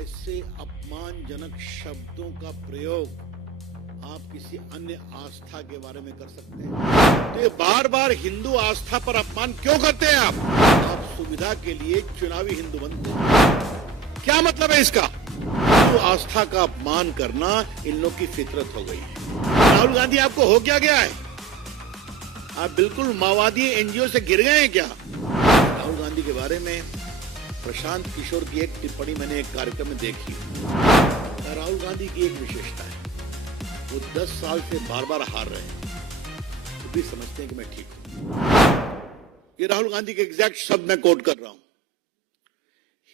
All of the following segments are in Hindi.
ऐसे अपमानजनक शब्दों का प्रयोग आप किसी अन्य आस्था के बारे में कर सकते हैं। तो ये बार बार हिंदू आस्था पर अपमान क्यों करते हैं आप सुविधा के लिए चुनावी हिंदू बनते हैं। क्या मतलब है इसका? हिंदू आस्था का अपमान करना इन लोग की फितरत हो गई है। राहुल गांधी आपको हो क्या गया है? आप बिल्कुल माओवादी एनजीओ से गिर गए हैं क्या? राहुल गांधी के बारे में प्रशांत किशोर की एक टिप्पणी मैंने एक कार्यक्रम में देखी। राहुल गांधी की एक विशेषता है, वो 10 साल से बार बार हार रहे हैं, तो भी समझते हैं कि मैं ठीक हूं। ये राहुल गांधी के एग्जैक्ट शब्द मैं कोट कर रहा हूं।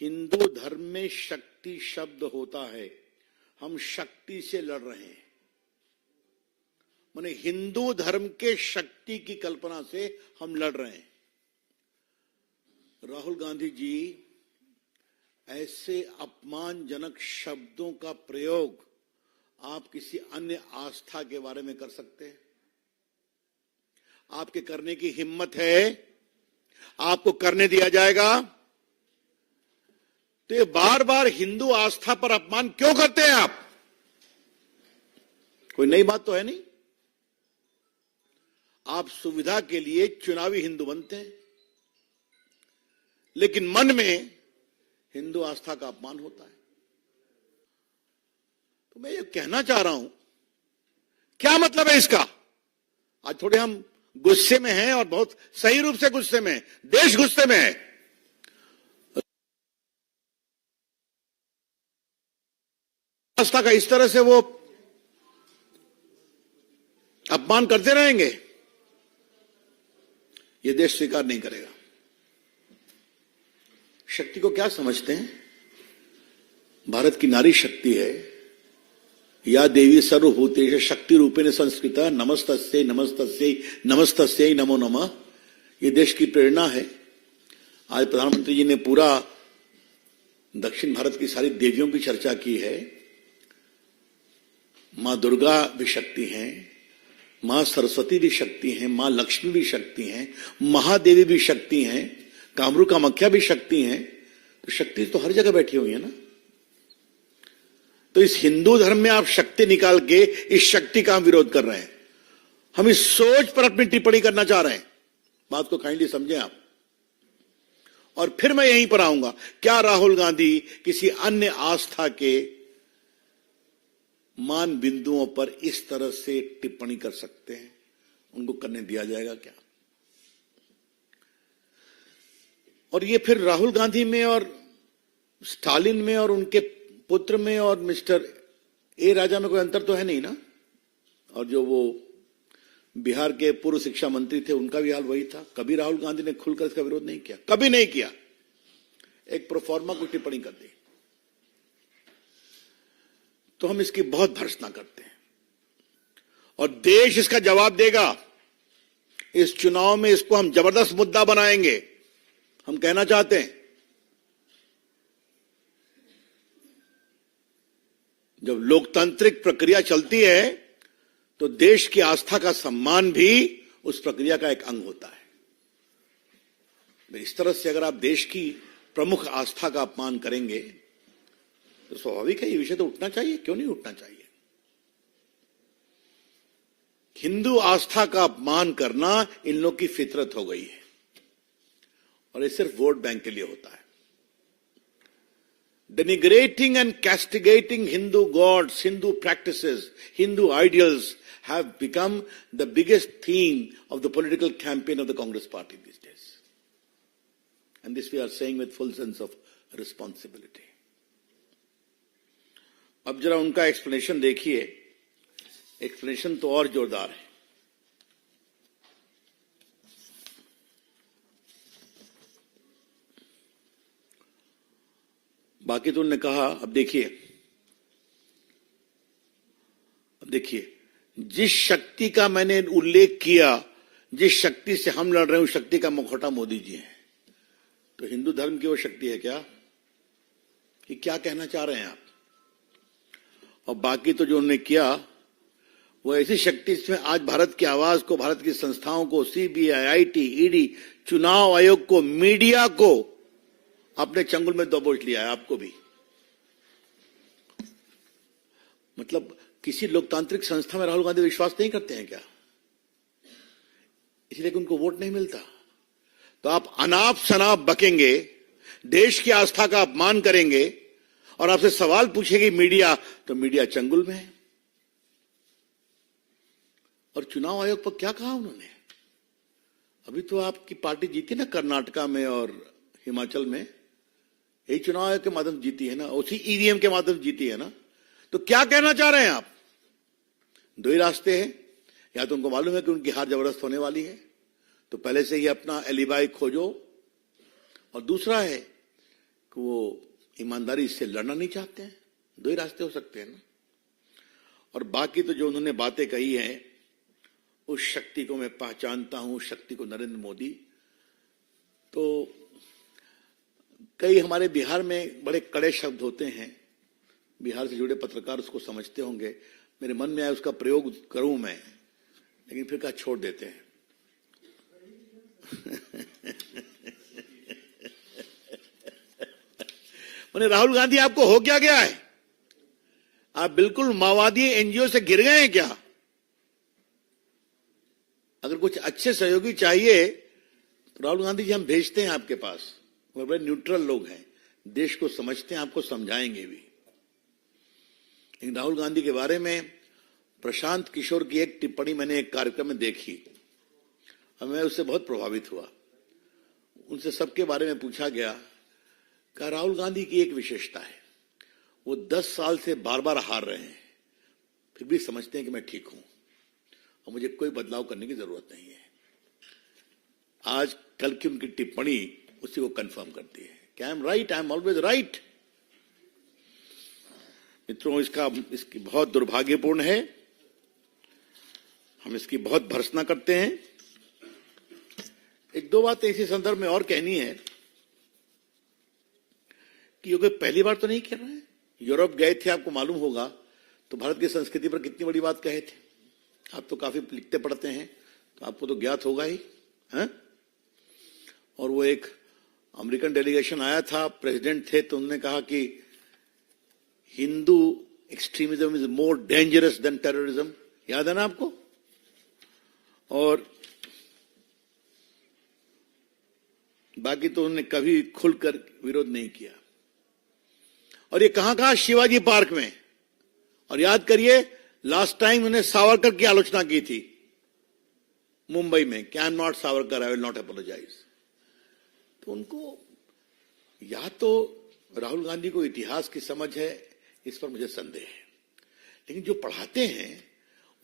हिंदू धर्म में शक्ति शब्द होता है, हम शक्ति से लड़ रहे हैं। माने हिंदू धर्म के शक्ति की कल्पना से हम लड़ रहे हैं। राहुल गांधी जी ऐसे अपमानजनक शब्दों का प्रयोग आप किसी अन्य आस्था के बारे में कर सकते हैं? आपके करने की हिम्मत है? आपको करने दिया जाएगा? तो ये बार बार हिंदू आस्था पर अपमान क्यों करते हैं आप? कोई नई बात तो है नहीं। आप सुविधा के लिए चुनावी हिंदू बनते हैं, लेकिन मन में हिंदू आस्था का अपमान होता है। तो मैं ये कहना चाह रहा हूं, क्या मतलब है इसका? आज थोड़े हम गुस्से में हैं और बहुत सही रूप से गुस्से में हैं। देश गुस्से में है। आस्था का इस तरह से वो अपमान करते रहेंगे, ये देश स्वीकार नहीं करेगा। शक्ति को क्या समझते हैं? भारत की नारी शक्ति है। या देवी सर्वभूतेषु शक्ति रूपेण संस्कृता नमस्तस्यै नमस्तस्यै नमस्तस्यै नमो नमः। ये देश की प्रेरणा है। आज प्रधानमंत्री जी ने पूरा दक्षिण भारत की सारी देवियों की चर्चा की है। मां दुर्गा भी शक्ति हैं, मां सरस्वती भी शक्ति हैं, मां लक्ष्मी भी शक्ति हैं, महादेवी भी शक्ति हैं, कामरू कामाख्या भी शक्ति हैं। तो शक्ति तो हर जगह बैठी हुई है ना। तो इस हिंदू धर्म में आप शक्ति निकाल के इस शक्ति का हम विरोध कर रहे हैं। हम इस सोच पर अपनी टिप्पणी करना चाह रहे हैं। बात को काइंडली समझें आप। और फिर मैं यहीं पर आऊंगा, क्या राहुल गांधी किसी अन्य आस्था के मान बिंदुओं पर इस तरह से टिप्पणी कर सकते हैं? उनको करने दिया जाएगा क्या? और ये फिर राहुल गांधी में और स्टालिन में और उनके पुत्र में और मिस्टर ए राजा में कोई अंतर तो है नहीं ना। और जो वो बिहार के पूर्व शिक्षा मंत्री थे, उनका भी हाल वही था। कभी राहुल गांधी ने खुलकर इसका विरोध नहीं किया, कभी नहीं किया। एक प्रोफॉर्मा को टिप्पणी कर दी। तो हम इसकी बहुत भर्त्सना करते हैं और देश इसका जवाब देगा। इस चुनाव में इसको हम जबरदस्त मुद्दा बनाएंगे। हम कहना चाहते हैं, जब लोकतांत्रिक प्रक्रिया चलती है तो देश की आस्था का सम्मान भी उस प्रक्रिया का एक अंग होता है। इस तरह से अगर आप देश की प्रमुख आस्था का अपमान करेंगे तो स्वाभाविक है ये विषय तो उठना चाहिए। क्यों नहीं उठना चाहिए? हिंदू आस्था का अपमान करना इन लोग की फितरत हो गई है और ये सिर्फ वोट बैंक के लिए होता है। Denigrating and castigating Hindu gods, Hindu practices, Hindu ideals have become the biggest theme of the political campaign of the Congress party these days. And this we are saying with full sense of responsibility. अब जरा उनका एक्सप्लेनेशन देखिए। एक्सप्लेनेशन तो और जोरदार है। बाकी तो उन्होंने कहा, अब देखिए जिस शक्ति का मैंने उल्लेख किया, जिस शक्ति से हम लड़ रहे हैं, उस शक्ति का मुखौटा मोदी जी है। तो हिंदू धर्म की वो शक्ति है क्या? कि क्या कहना चाह रहे हैं आप? और बाकी तो जो उन्होंने किया वो ऐसी शक्ति जिसमें आज भारत की आवाज को, भारत की संस्थाओं को, सीबीआई, आईटी, ईडी, चुनाव आयोग को, मीडिया को अपने चंगुल में दबोच लिया है। आपको भी मतलब किसी लोकतांत्रिक संस्था में राहुल गांधी विश्वास नहीं करते हैं क्या? इसलिए कि उनको वोट नहीं मिलता। तो आप अनाप शनाप बकेंगे, देश की आस्था का अपमान करेंगे और आपसे सवाल पूछेगी मीडिया, तो मीडिया चंगुल में है। और चुनाव आयोग पर क्या कहा उन्होंने? अभी तो आपकी पार्टी जीती ना कर्नाटका में और हिमाचल में, यही चुनाव आयोग के माध्यम जीती है ना, उसी ईवीएम के माध्यम जीती है ना। तो क्या कहना चाह रहे हैं आप? दो ही रास्ते हैं, या तो उनको मालूम है कि उनकी हार जबरदस्त होने वाली है तो पहले से ही अपना एलिबाई खोजो, और दूसरा है कि वो ईमानदारी से लड़ना नहीं चाहते हैं। दो ही रास्ते हो सकते हैं ना। और बाकी तो जो उन्होंने बातें कही हैं, उस शक्ति को मैं पहचानता हूं, शक्ति को नरेंद्र मोदी। तो कई हमारे बिहार में बड़े कड़े शब्द होते हैं, बिहार से जुड़े पत्रकार उसको समझते होंगे। मेरे मन में आया उसका प्रयोग करूं मैं, लेकिन फिर कहा छोड़ देते हैं। मैंने राहुल गांधी आपको हो क्या गया है? आप बिल्कुल माओवादी एनजीओ से गिर गए हैं क्या? अगर कुछ अच्छे सहयोगी चाहिए तो राहुल गांधी जी हम भेजते हैं आपके पास। वो बड़े न्यूट्रल लोग हैं, देश को समझते हैं, आपको समझाएंगे भी। लेकिन राहुल गांधी के बारे में प्रशांत किशोर की एक टिप्पणी मैंने एक कार्यक्रम में देखी और मैं उससे बहुत प्रभावित हुआ। उनसे सबके बारे में पूछा गया कि राहुल गांधी की एक विशेषता है, वो 10 साल से बार बार हार रहे हैं, फिर भी समझते हैं कि मैं ठीक हूं और मुझे कोई बदलाव करने की जरूरत नहीं है। आज कल की उनकी टिप्पणी उसी को कंफर्म करती है कि I M right, I am always right. मित्रों, इसकी बहुत दुर्भाग्यपूर्ण है, हम इसकी बहुत भर्त्सना करते हैं। एक दो बातें इसी संदर्भ में और कहनी है कि ये कोई पहली बार तो नहीं कह रहे हैं। यूरोप गए थे, आपको मालूम होगा, तो भारत की संस्कृति पर कितनी बड़ी बात कहे थे। आप तो काफी लिखते पढ़ते हैं, तो आपको तो ज्ञात होगा ही है? और वो एक अमेरिकन डेलीगेशन आया था, प्रेसिडेंट थे, तो उन्होंने कहा कि Hindu extremism is more dangerous than terrorism. याद है ना आपको? और बाकी तो उन्होंने कभी खुलकर विरोध नहीं किया। और ये कहां कहा? शिवाजी पार्क में। और याद करिए, लास्ट टाइम उन्होंने सावरकर की आलोचना की थी मुंबई में, कि I am not Savarkar, I will not apologise. तो उनको, या तो राहुल गांधी को इतिहास की समझ है, इस पर मुझे संदेह है, लेकिन जो पढ़ाते हैं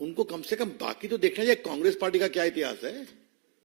उनको कम से कम बाकी तो देखना चाहिए, कांग्रेस पार्टी का क्या इतिहास है।